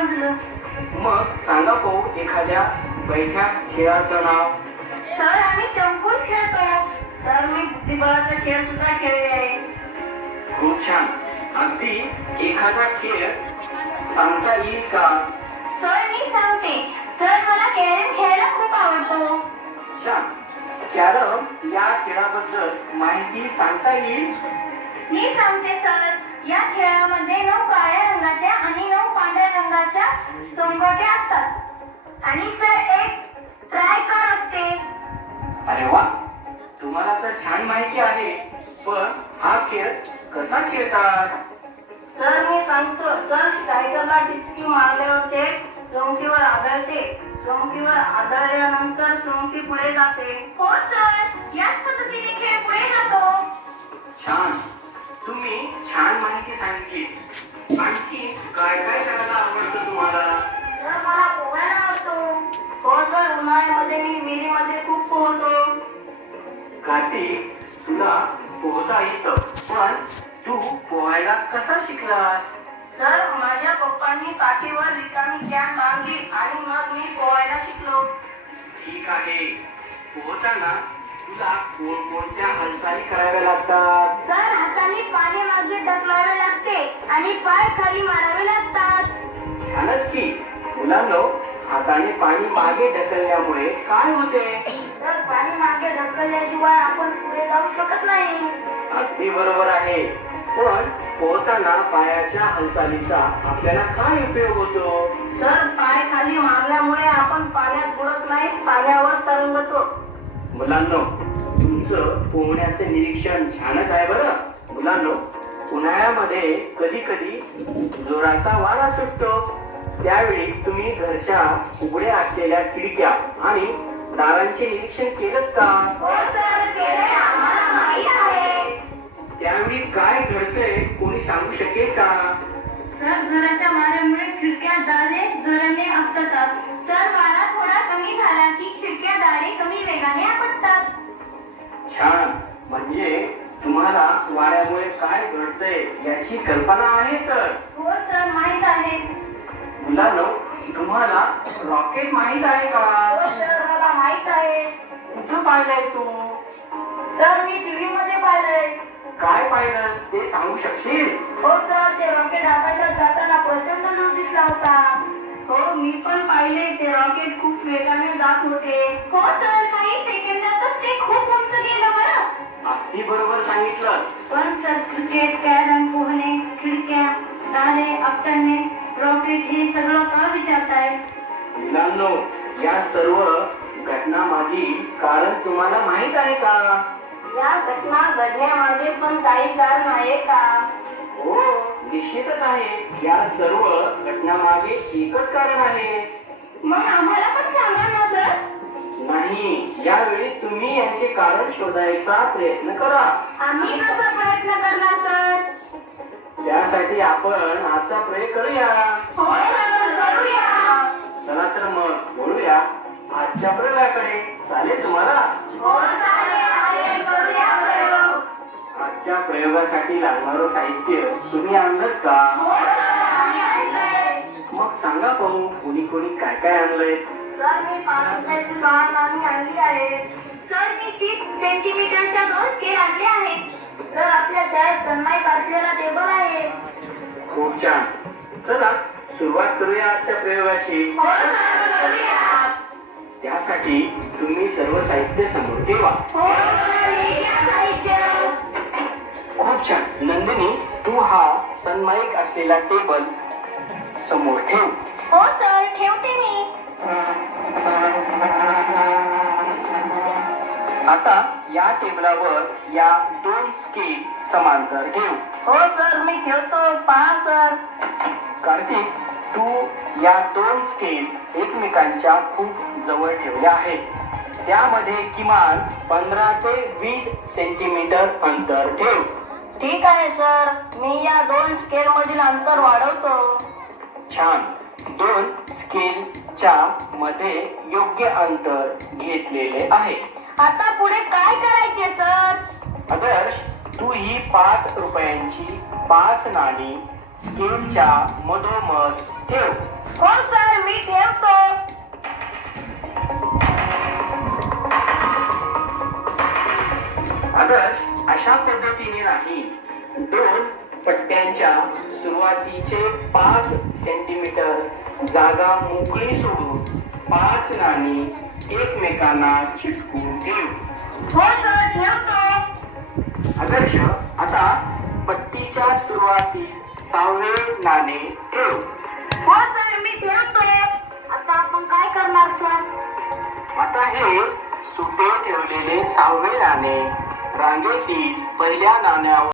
समजलं. मग सांगा भाऊ एखाद्या बैठ्या खेळाचं नाव. सर आम्ही चमकून खेळतो. सर मी बुद्धिबळाचा खेळ सुद्धा खेळले आहे. खूप छान. अगदी एखादा खेळ सांगता येईल का? सर मी सांगते. सर मला कॅरम खेळायला खूप आवडतो. छान. कॅरम या खेळाबद्दल माहिती सांगता येईल? मी सांगते सर. या खेळामध्ये 9 काळ्या रंगाच्या आणि 9 पांढऱ्या रंगाच्या सोंगट्या असतात आणि सर एक ट्रायकर असते. अरे वा, तुम्हाला तर छान माहिती आहे. पण हा खेळ कसा खेळतात? सर मी सांगतो. सर टायगरला टिचकी मारल्यावर ते सोंगटीवर आदळते. सोंगटीवर आदळल्यानंतर सोंगटी पुढे जाते. हो सर, याच पद्धतीने खेळ पुढे जातो. छान. तुम्ही छान माहिती सांगितली. आणखी काय काय करायला आवडतं तुम्हाला? सर मला पोहायला आवडतो. हो सर, उन्हाळ्यामध्ये मी विहिरीमध्ये खूप पोहतो. कार्तिक, तुला पोहता येतं, पण तू पोहायला कसा शिकलास? सर माझ्या पप्पांनी काठीवर रिकामी कॅन बांधली आणि मग मी पोहायला शिकलो. ठीक आहे. पोहताना तुला कोणकोणत्या हालचाली कराव्या लागतात? सर हाताने पाणी मागे ढकलावे लागते आणि पाय खाली मारावे लागतात. छानच की. मुलांनो, हाताने पाणी मागे ढकलल्यामुळे काय होते? तर पाणी मागे ढकलल्याशिवाय आपण पुढे जाऊ शकत नाही. अगदी बरोबर आहे. पण पोहताना पायाच्या हालचालीचा आपल्याला काय उपयोग होतो? सर पाय खाली मारल्यामुळे आपण पाण्यात बुडत नाही, पाण्यावर तरंगतो. मुलांनो, तुमचं पोहण्याचं निरीक्षण छानच आहे बरं. मुलांनो, उन्हाळ्यामध्ये कधी कधी जोराचा वारा सुटतो. त्यावेळी तुम्ही घरच्या उघड्या असलेल्या खिडक्या आणि दारांचे निरीक्षण केलं का? हो सर, केलंय. आम्हाला माहित आहे. त्यावेळी काय घडतंय कोणी सांगू शकेल का? सर घराच्या वाऱ्यामुळे खिडक्या दारे जोराने आपटतात. सर वारा थोडा कमी झाला की खिडक्या दारे कमी वेगाने आपटतात. छान. म्हणजे तुम्हाला वाऱ्यामुळे काय घडतंय याची कल्पना आहे तर? हो सर, माहित आहे. मुलांनो, तुम्हाला रॉकेट माहित आहे का? हो सर, मला माहित आहे. कुठं पाहिलंय तू? सर मी टीव्ही मध्ये पाहिलंय. काय पाहिलंस ते सांगू शकशील? हो सर, ते रॉकेट आकाशात जाताना प्रचंड दूर दिसला होता. हो मी पण पाहिले. ते रॉकेट खूप वेगाने जात होते. हो सर, काही सेकंदातच ते खूप उंच गेलं बरं. अगदी बरोबर सांगितलं. पण सर क्रिकेट, कॅरम, पोहणे, खिडक्या, दारे आपटणे, रॉकेट हे सगळं का विचारताय? मुलांनो, या सर्व घटनामागील कारण तुम्हाला माहित आहे का? या घटना घडण्यामागे पण काही कारण आहे का? हो, निश्चितच आहे. या सर्व घटनामागे एकच कारण आहे. मग आम्हाला पण सांगा ना सर. नाही, यावेळी तुम्ही याचे कारण शोधायचा प्रयत्न करा. आम्ही कसा प्रयत्न करणार सर? त्यासाठी आपण आजचा प्रयोग करूया. हो सर, करूया. चला तर मग बोलूया आजच्या प्रयोगाकडे. चालेल तुम्हाला? हो चालेल, करूया प्रयोग. आजच्या प्रयोगासाठी लागणारं साहित्य तुम्ही आणलं का? हो सर, आम्ही आणलंय. मग सांगा पाहू, कोणी कोणी काय काय आणलंय? सर मी 5 रुपयाची बॉल आणली आहे. सर मी 30 सेंटीमीटरच्या 2 स्केल आणले आहेत. सर आपल्या शाळेत सन्मानित असलेला टेबल आहे. खूप छान. चला सुरुवात करूया आजच्या प्रयोगाची. हो सर, करूया. त्यासाठी तुम्ही सर्व साहित्य समोर ठेवा. हो सर, हे घ्या साहित्य. खूप छान. नंदिनी, तू हा सन्माईक असलेला टेबल समोर ठेव. हो सर, ठेवते मी. आता या टेबलावर या 2 स्केल समांतर ठेव. हो सर, मी ठेवतो. पहा सर. कार्तिक, तू या 2 स्केल एकमेकांच्या खूप जवळ ठेवल्या आहेत. त्यामध्ये किमान 15 ते 20 सेंटीमीटर अंतर ठेव. ठीक आहे सर, मी या 2 स्केल मधील अंतर वाढवतो. छान. 2 स्केलच्या मध्ये योग्य अंतर घेतलेले आहे. आता पुढे काय करायचे सर? आदर्श, तू ही 5 रुपयांची 5 नाणी स्केलच्या मधोमध ठेव. हो सर, मी ठेवतो. आदर्श अशा पद्धतीने नाही, 2 पट्ट्यांच्या सुरुवातीचे 5 सेंटीमीटर जागा मोकळी सोडून 5 नाणी एकमेकांना चिटकून ठेव. हो सर, ठेवतो. आदर्श आता पट्टीच्या सुरुवातीस 6वे नाणे ठेव. हो सर, मी ठेवतो. आता आपण काय करणार सर? आता हे सुटे ठेवलेले 6वे नाणे रांगेतील पहिल्या नाण्यावर